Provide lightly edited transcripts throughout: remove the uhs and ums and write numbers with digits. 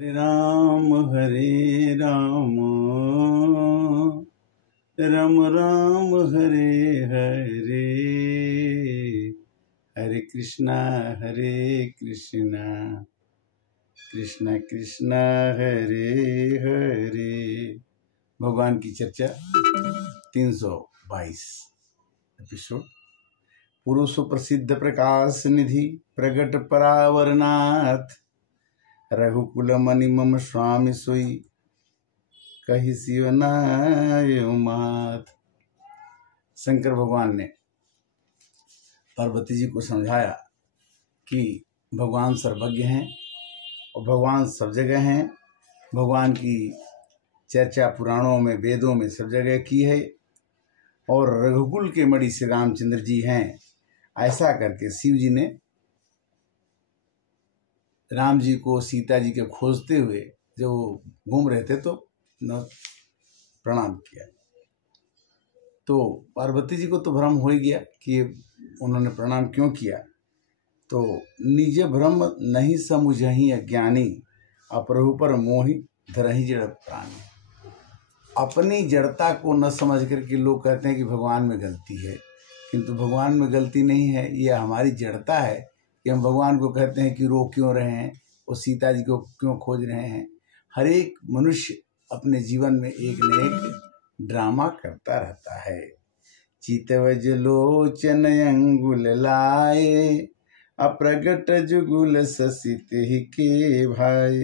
हरे राम राम राम हरे हरे, हरे कृष्णा कृष्ण कृष्ण हरे हरे। भगवान की चर्चा 322 एपिसोड। पुरुष प्रसिद्ध प्रकाश निधि प्रगट परावरनाथ, रघुकुल मणि मम स्वामी सोई कही शिवनाय मात। शंकर भगवान ने पार्वती जी को समझाया कि भगवान सर्वज्ञ हैं और भगवान सब जगह हैं। भगवान की चर्चा पुराणों में, वेदों में सब जगह की है और रघुकुल के मणि श्री रामचंद्र जी हैं। ऐसा करके शिव जी ने राम जी को सीता जी के खोजते हुए जो घूम रहे थे तो प्रणाम किया। तो पार्वती जी को तो भ्रम हो ही गया कि उन्होंने प्रणाम क्यों किया। तो निज भ्रम नहीं समुझहि अज्ञानी, अपरहु पर मोहि धरहि जड़ प्राणी। अपनी जड़ता को न समझ करके लोग कहते हैं कि भगवान में गलती है, किंतु भगवान में गलती नहीं है, ये हमारी जड़ता है कि हम भगवान को कहते हैं कि रो क्यों रहे हैं और सीता जी को क्यों खोज रहे हैं। हर एक मनुष्य अपने जीवन में एक न एक ड्रामा करता रहता है। चितवज लोचन अंगुल लाए, अप्रगट जुगुल ससित ही के भाई।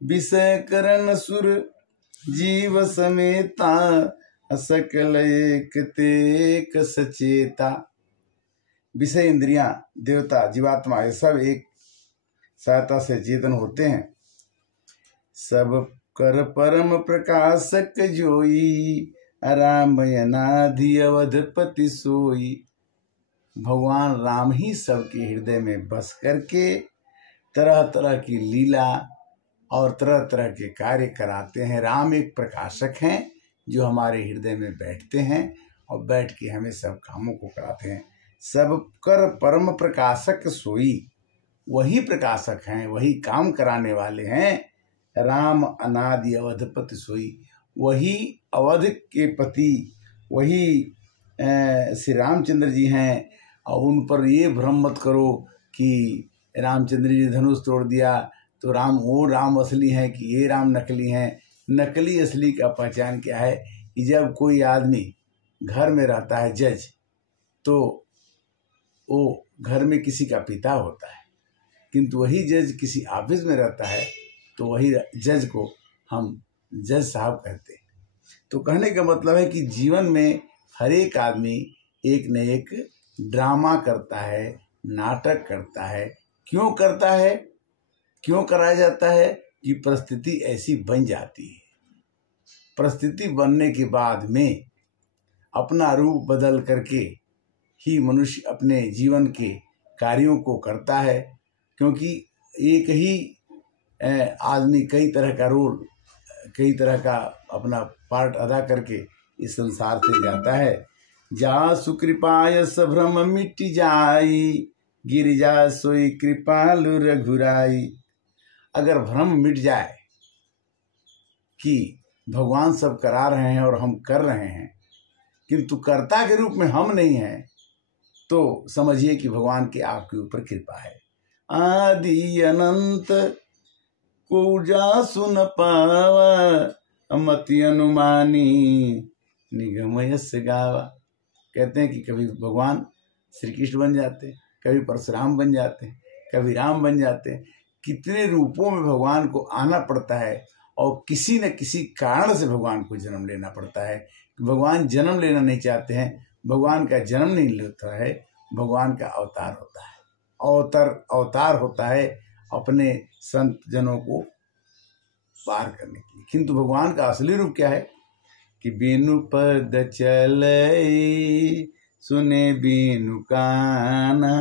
विषय करण सुर जीव समेता, सकल एक तेक सचेता। विषय इंद्रियां, देवता, जीवात्मा, ये सब एक सहायता से चेतन होते हैं। सब कर परम प्रकाशक जोई, राम अनाधि अवधपति सोई। भगवान राम ही सबके हृदय में बस करके तरह तरह की लीला और तरह तरह के कार्य कराते हैं। राम एक प्रकाशक हैं जो हमारे हृदय में बैठते हैं और बैठ के हमें सब कामों को कराते हैं। सब कर परम प्रकाशक सोई, वही प्रकाशक हैं, वही काम कराने वाले हैं। राम अनादि अवधपति सोई, वही अवध के पति, वही श्री रामचंद्र जी हैं। और उन पर ये भ्रम मत करो कि रामचंद्र जी धनुष तोड़ दिया तो राम वो राम असली हैं कि ये राम नकली हैं। नकली असली का पहचान क्या है कि जब कोई आदमी घर में रहता है जज, तो वो घर में किसी का पिता होता है, किंतु वही जज किसी ऑफिस में रहता है तो वही जज को हम जज साहब कहते हैं। तो कहने का मतलब है कि जीवन में हर एक आदमी एक न एक ड्रामा करता है, नाटक करता है। क्यों करता है, क्यों कराया जाता है कि परिस्थिति ऐसी बन जाती है। परिस्थिति बनने के बाद में अपना रूप बदल करके ही मनुष्य अपने जीवन के कार्यों को करता है, क्योंकि एक ही आदमी कई तरह का रोल, कई तरह का अपना पार्ट अदा करके इस संसार से जाता है। जा सुकृपाय सभ्रम मिट जाई, गिरिजा सोई कृपालु रघुराई। अगर भ्रम मिट जाए कि भगवान सब करा रहे हैं और हम कर रहे हैं, किंतु कर्ता के रूप में हम नहीं हैं, तो समझिए कि भगवान की आपके ऊपर कृपा है। आदि अनंत को जा सुन पावा, मति अनुमानी निगम यस गावा। कहते हैं कि कभी भगवान श्री कृष्ण बन जाते, कभी परशुराम बन जाते, कभी राम बन जाते। कितने रूपों में भगवान को आना पड़ता है और किसी न किसी कारण से भगवान को जन्म लेना पड़ता है। भगवान जन्म लेना नहीं चाहते हैं, भगवान का जन्म नहीं लेता है, भगवान का अवतार होता है। अवतार होता है अपने संत जनों को पार करने के लिए। किंतु भगवान का असली रूप क्या है कि बिनु पद चले, सुने बिनु काना,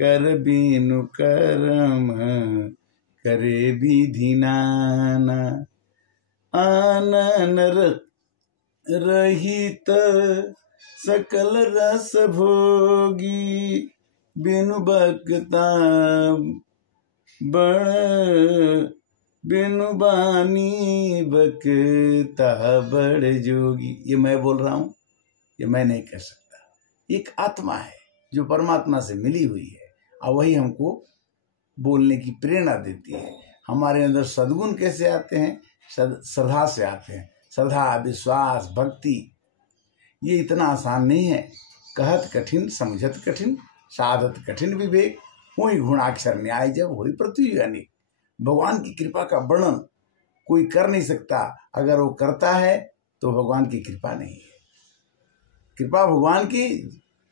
कर बिनु कर्म करे विधि नाना। आनन रहित सकल रस भोगी, बिनु भक्ता बड़ बिनु बानी बकता बड़ जोगी। ये मैं बोल रहा हूँ, ये मैं नहीं कर सकता। एक आत्मा है जो परमात्मा से मिली हुई है और वही हमको बोलने की प्रेरणा देती है। हमारे अंदर सद्गुण कैसे आते हैं? श्रद्धा से आते हैं। श्रद्धा, विश्वास, भक्ति, ये इतना आसान नहीं है। कहत कठिन समझत कठिन, साधत कठिन विवेक, वही गुणाक्षर न्याय जब हुई पृथ्वी अनेक। भगवान की कृपा का वर्णन कोई कर नहीं सकता। अगर वो करता है तो भगवान की कृपा नहीं है। कृपा भगवान की,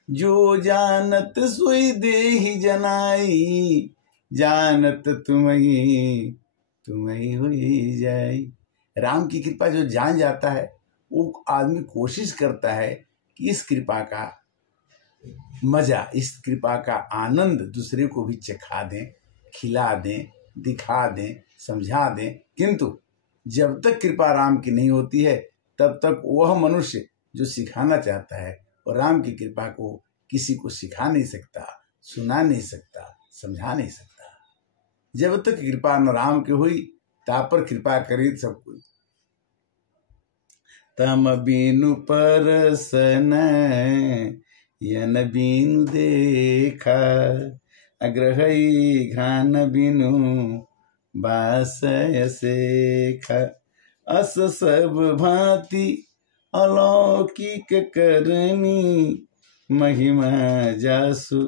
जो जानत सोई देहि जनाई, जानत तुम्हें हुई जाई। राम की कृपा जो जान जाता है, वो आदमी कोशिश करता है कि इस कृपा का मजा, इस कृपा का आनंद दूसरे को भी चखा दें, खिला दें, दिखा दें, समझा दें। किंतु जब तक कृपा राम की नहीं होती है, तब तक वह मनुष्य जो सिखाना चाहता है, और राम की कृपा को किसी को सिखा नहीं सकता, सुना नहीं सकता, समझा नहीं सकता। जब तक कृपा न राम की हुई, तापर कृपा करी सब कोई। तम बीनु परसन यन बीनु देखा, अग्रहई घान बिनु बासय सेखा। अस सब भांति अलौकिक करनी, महिमा जासु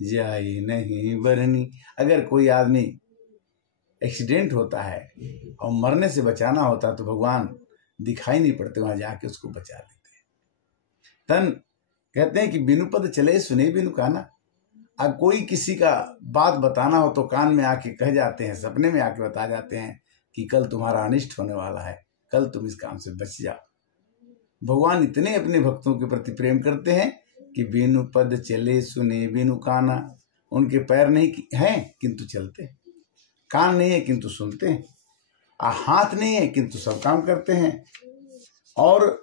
जाई नहीं बरनी। अगर कोई आदमी एक्सीडेंट होता है और मरने से बचाना होता तो भगवान दिखाई नहीं पड़ते, वहां जाके उसको बचा देते हैं। तन कहते हैं कि बिनु पद चले सुने बिनु काना। अब कोई किसी का बात बताना हो तो कान में आके कह जाते हैं, सपने में आके बता जाते हैं कि कल तुम्हारा अनिष्ट होने वाला है, कल तुम इस काम से बच जाओ। भगवान इतने अपने भक्तों के प्रति प्रेम करते हैं कि बिनु पद चले सुने बिनु काना। उनके पैर नहीं हैं किंतु चलते हैं, कान नहीं है किंतु सुनते हैं, हाथ नहीं है किंतु सब काम करते हैं, और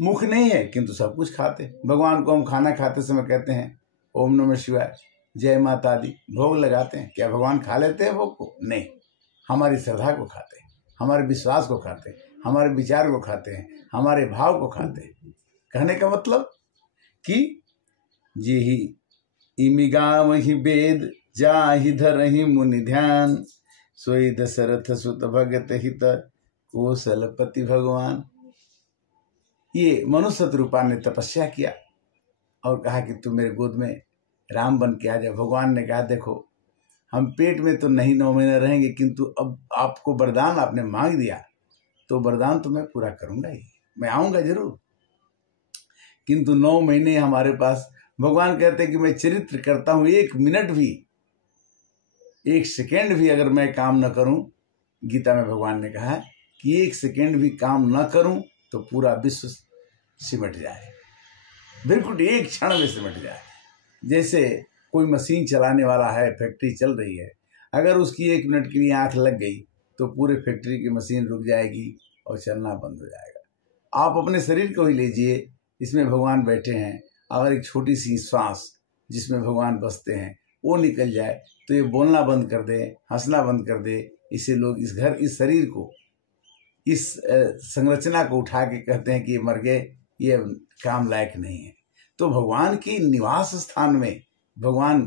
मुख नहीं है किंतु सब कुछ खाते। भगवान को हम खाना खाते समय कहते हैं ओम नमः शिवाय, जय माता दी, भोग लगाते हैं। क्या भगवान खा लेते हैं भोग को? नहीं, हमारी श्रद्धा को खाते हैं, हमारे विश्वास को खाते हैं, हमारे विचार को खाते हैं, हमारे भाव को खाते हैं। कहने का मतलब कि जेहि इमिगाम ही वेद, जाहि धरहि मुनि ध्यान, सोई दशरथ सुत भगत हित, कौशलपति भगवान। ये मनुष्य रूपा ने तपस्या किया और कहा कि तुम मेरे गोद में राम बन के आ जाओ। भगवान ने कहा देखो, हम पेट में तो नहीं 9 महीने रहेंगे, किंतु अब आपको वरदान आपने मांग दिया तो वरदान तो मैं पूरा करूंगा ही, मैं आऊंगा जरूर। किंतु 9 महीने हमारे पास, भगवान कहते हैं कि मैं चरित्र करता हूं, 1 मिनट भी, 1 सेकेंड भी अगर मैं काम न करूं, गीता में भगवान ने कहा कि 1 सेकेंड भी काम न करूं तो पूरा विश्व सिमट जाए, बिल्कुल 1 क्षण में सिमट जाए। जैसे कोई मशीन चलाने वाला है, फैक्ट्री चल रही है, अगर उसकी 1 मिनट के लिए आंख लग गई तो पूरे फैक्ट्री की मशीन रुक जाएगी और चलना बंद हो जाएगा। आप अपने शरीर को ही लीजिए, इसमें भगवान बैठे हैं, अगर एक छोटी सी श्वास जिसमें भगवान बसते हैं वो निकल जाए तो ये बोलना बंद कर दे, हंसना बंद कर दे। इसे लोग इस शरीर को, इस संरचना को उठा के कहते हैं कि ये मर गए, ये काम लायक नहीं है। तो भगवान की निवास स्थान में भगवान,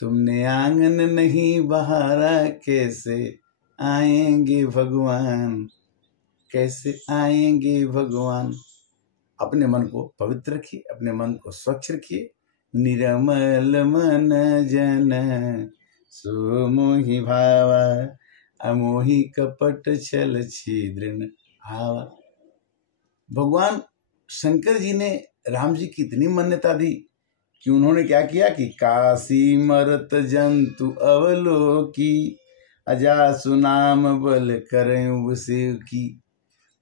तुमने आंगन नहीं बहारा, कैसे आएंगे भगवान, कैसे आएंगे भगवान। अपने मन को पवित्र रखिए, अपने मन को स्वच्छ रखिए। निरमल मन जन सो मोहि भावा, अमोहि कपट छल छिद्र आवा। भगवान शंकर जी ने राम जी की इतनी मान्यता दी कि उन्होंने क्या किया कि काशी मरत जंतु अवलोकी, अजासु नाम बल करें शिव की।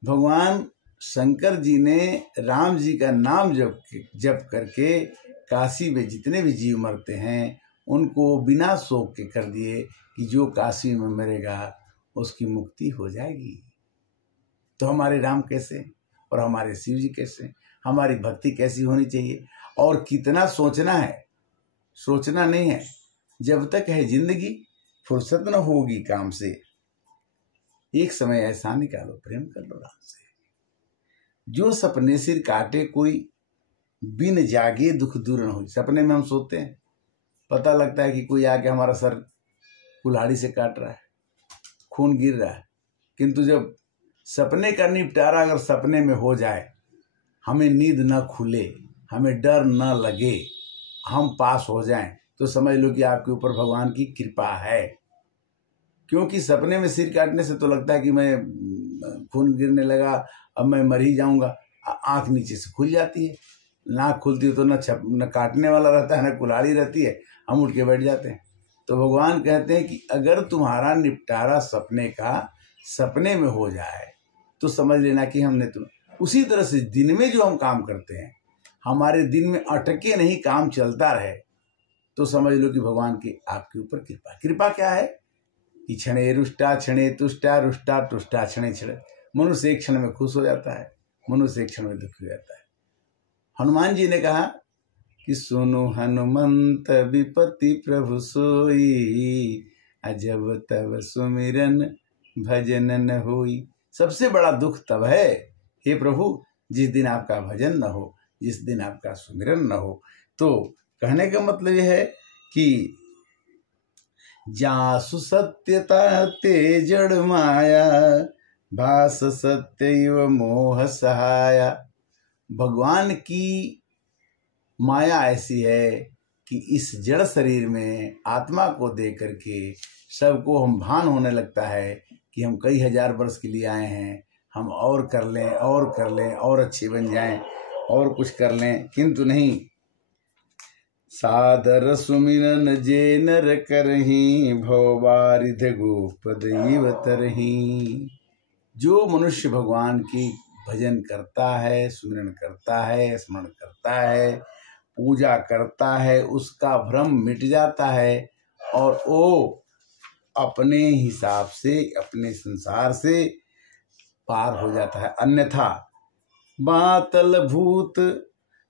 भगवान शंकर जी ने राम जी का नाम जप करके काशी में जितने भी जीव मरते हैं उनको बिना शोक के कर दिए कि जो काशी में मरेगा उसकी मुक्ति हो जाएगी। तो हमारे राम कैसे और हमारे शिव जी कैसे, हमारी भक्ति कैसी होनी चाहिए, और कितना सोचना है, सोचना नहीं है। जब तक है जिंदगी, फुर्सत न होगी काम से, एक समय ऐसा निकालो प्रेम कर लो राम से। जो सपने सिर काटे कोई, बिन जागे दुख दूर न हो। सपने में हम सोते हैं, पता लगता है कि कोई आके हमारा सर कुल्हाड़ी से काट रहा है, खून गिर रहा है, किंतु जब सपने का निपटारा अगर सपने में हो जाए, हमें नींद न खुले, हमें डर न लगे, हम पास हो जाएं, तो समझ लो कि आपके ऊपर भगवान की कृपा है। क्योंकि सपने में सिर काटने से तो लगता है कि मैं खून गिरने लगा, अब मैं मर ही जाऊंगा। आंख नीचे से खुल जाती है, नाक खुलती है तो न काटने वाला रहता है, न कुल्हाड़ी रहती है, हम उठ के बैठ जाते हैं। तो भगवान कहते हैं कि अगर तुम्हारा निपटारा सपने का सपने में हो जाए तो समझ लेना कि हमने तुम। उसी तरह से दिन में जो हम काम करते हैं, हमारे दिन में अटके नहीं, काम चलता रहे, तो समझ लो कि भगवान की आपके ऊपर कृपा। कृपा क्या है कि क्षणे रुष्टा क्षणे तुष्टा, रुष्टा तुष्टा क्षणे क्षण। मनुष्य एक क्षण में खुश हो जाता है, मनुष्य एक क्षण में दुखी हो जाता है। हनुमान जी ने कहा कि सुनो हनुमंत विपत्ति प्रभु सोई, अजब तब सुमिरन भजन न होई। सबसे बड़ा दुख तब है हे प्रभु जिस दिन आपका भजन न हो, जिस दिन आपका सुमिरन न हो। तो कहने का मतलब यह है कि जासु सत्यता ते जड़ माया, भास सत्य मोह सहाया। भगवान की माया ऐसी है कि इस जड़ शरीर में आत्मा को दे करके सबको हम भान होने लगता है कि हम कई हजार वर्ष के लिए आए हैं, हम और कर लें और कर लें और अच्छे बन जाएं और कुछ कर लें, किंतु नहीं। सादर सुमिरन जे नर करही, भव बारिध गोपद तरही। जो मनुष्य भगवान की भजन करता है, सुमिरन करता है, स्मरण करता है, पूजा करता है, उसका भ्रम मिट जाता है और वो अपने हिसाब से, अपने संसार से पार हो जाता है। अन्यथा बातल भूत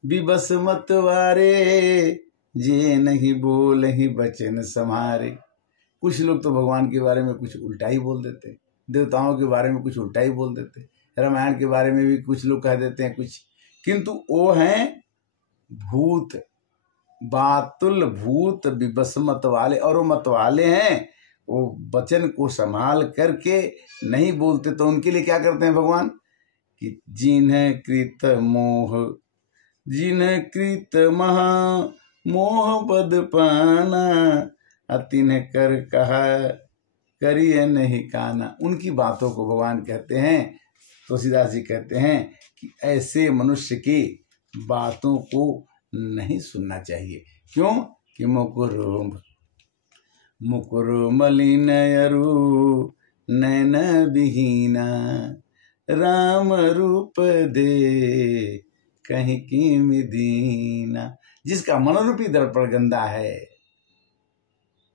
विबस मत वारे, जे नहीं बोल ही बचन समारे। कुछ लोग तो भगवान के बारे में कुछ उल्टा ही बोल देते, देवताओं के बारे में कुछ उल्टा ही बोल देते, रामायण के बारे में भी कुछ लोग कह देते हैं कुछ, किंतु वो हैं भूत, बातुल भूत विबस मत वाले। और वो मत वाले हैं, वो वचन को संभाल करके नहीं बोलते। तो उनके लिए क्या करते हैं भगवान कि जिन्ह कृत मोह, जिन्ह कृत महा मोह बद पाना, अतिन कर कहा करिए नहीं काना। उनकी बातों को भगवान कहते हैं, तुलसीदास जी कहते हैं कि ऐसे मनुष्य की बातों को नहीं सुनना चाहिए। क्यों कि मुकुर मलिन अरु नैन विहीना, राम रूप दे कहीं की मिदीना। जिसका मन रूपी दर्पण गंदा है,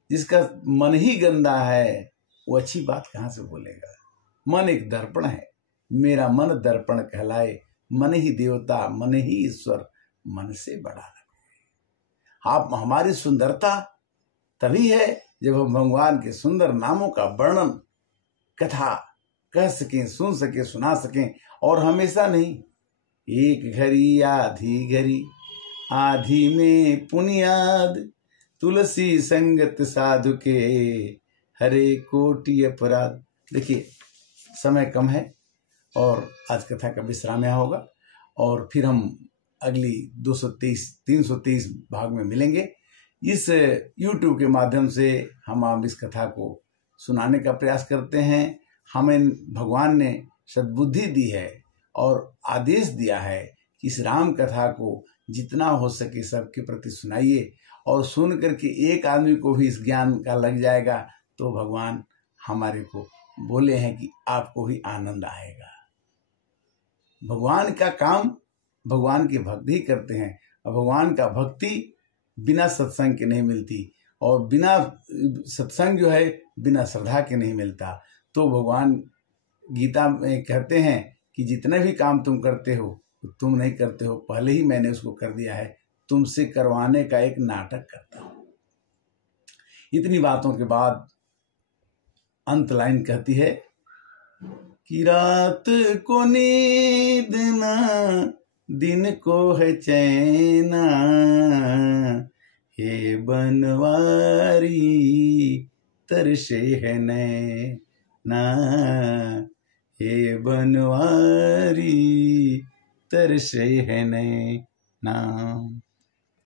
जिसका मन ही गंदा है, वो अच्छी बात कहाँ से बोलेगा। मन एक दर्पण है, मेरा मन दर्पण कहलाए, मन ही देवता, मन ही ईश्वर, मन से बड़ा लगे। आप हमारी सुंदरता तभी है जब हम भगवान के सुंदर नामों का वर्णन, कथा कह सकें, सुन सकें, सुना सकें। और हमेशा नहीं, एक घड़ी आधी घड़ी, आधी में पुनियाद, तुलसी संगत साधु के हरे कोटि अपराध। देखिए समय कम है और आज कथा का विश्राम यहाँ होगा, और फिर हम अगली 323 भाग में मिलेंगे। इस YouTube के माध्यम से हम इस कथा को सुनाने का प्रयास करते हैं। हमें भगवान ने सद्बुद्धि दी है और आदेश दिया है कि इस राम कथा को जितना हो सके सबके प्रति सुनाइए, और सुन करके एक आदमी को भी इस ज्ञान का लग जाएगा तो भगवान हमारे को बोले हैं कि आपको भी आनंद आएगा। भगवान का काम भगवान की भक्ति ही करते हैं, और भगवान का भक्ति बिना सत्संग के नहीं मिलती, और बिना सत्संग जो है बिना श्रद्धा के नहीं मिलता। तो भगवान गीता में कहते हैं कि जितने भी काम तुम करते हो तुम नहीं करते हो, पहले ही मैंने उसको कर दिया है, तुमसे करवाने का एक नाटक करता हूं। इतनी बातों के बाद अंत लाइन कहती है कि रात को नींद ना दिन को है चैना, हे बनवारी तरसे है नैना, हे बनवारी तरसे है नैना।